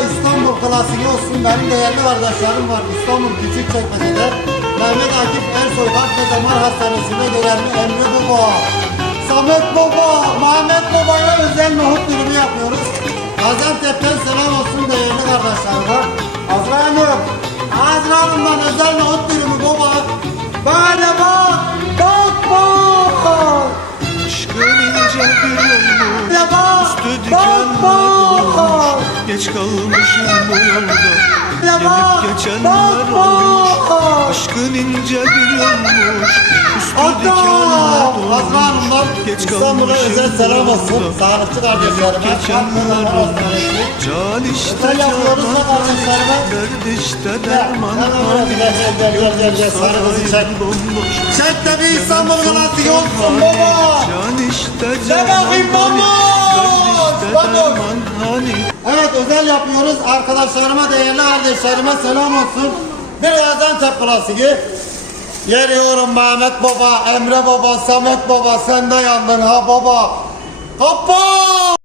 İstanbul klasik olsun. Benim değerli kardeşlerim var. İstanbul Küçükçekmece'de. Mehmet Akif Ersoy Kalp ve Damar Hastanesi'nde görevli Emre Baba. Samet Baba, Mehmet Baba'ya özel nohut dürümü yapıyoruz. Gaziantep'ten selam olsun değerli kardeşlerim var. Azra Hanım, Azra Hanım'dan özel nohut dürümü baba. Böyle bak, bak bak. Aşkın ince bir Geç kalmışım bu yolda Gelip geçenler olmuş. Aşkın ince bir yolmuş Üstü dikenler dolmuş Geç kalmışım bu yolda kardeşlerime. Geçenler olmuş. Can işte da kardeşlerime. Derd işte derman kızı çek. Sarayın bomboş Çek de bir İstanbul klasik olsun baba. Can işte Ne bakayım özel yapıyoruz. Arkadaşlarıma, değerli kardeşlerime selam olsun. Bir Gaziantep klasiki. Geliyorum Mehmet Baba, Emre Baba, Samet Baba, sen de yandın ha baba. Hoppa!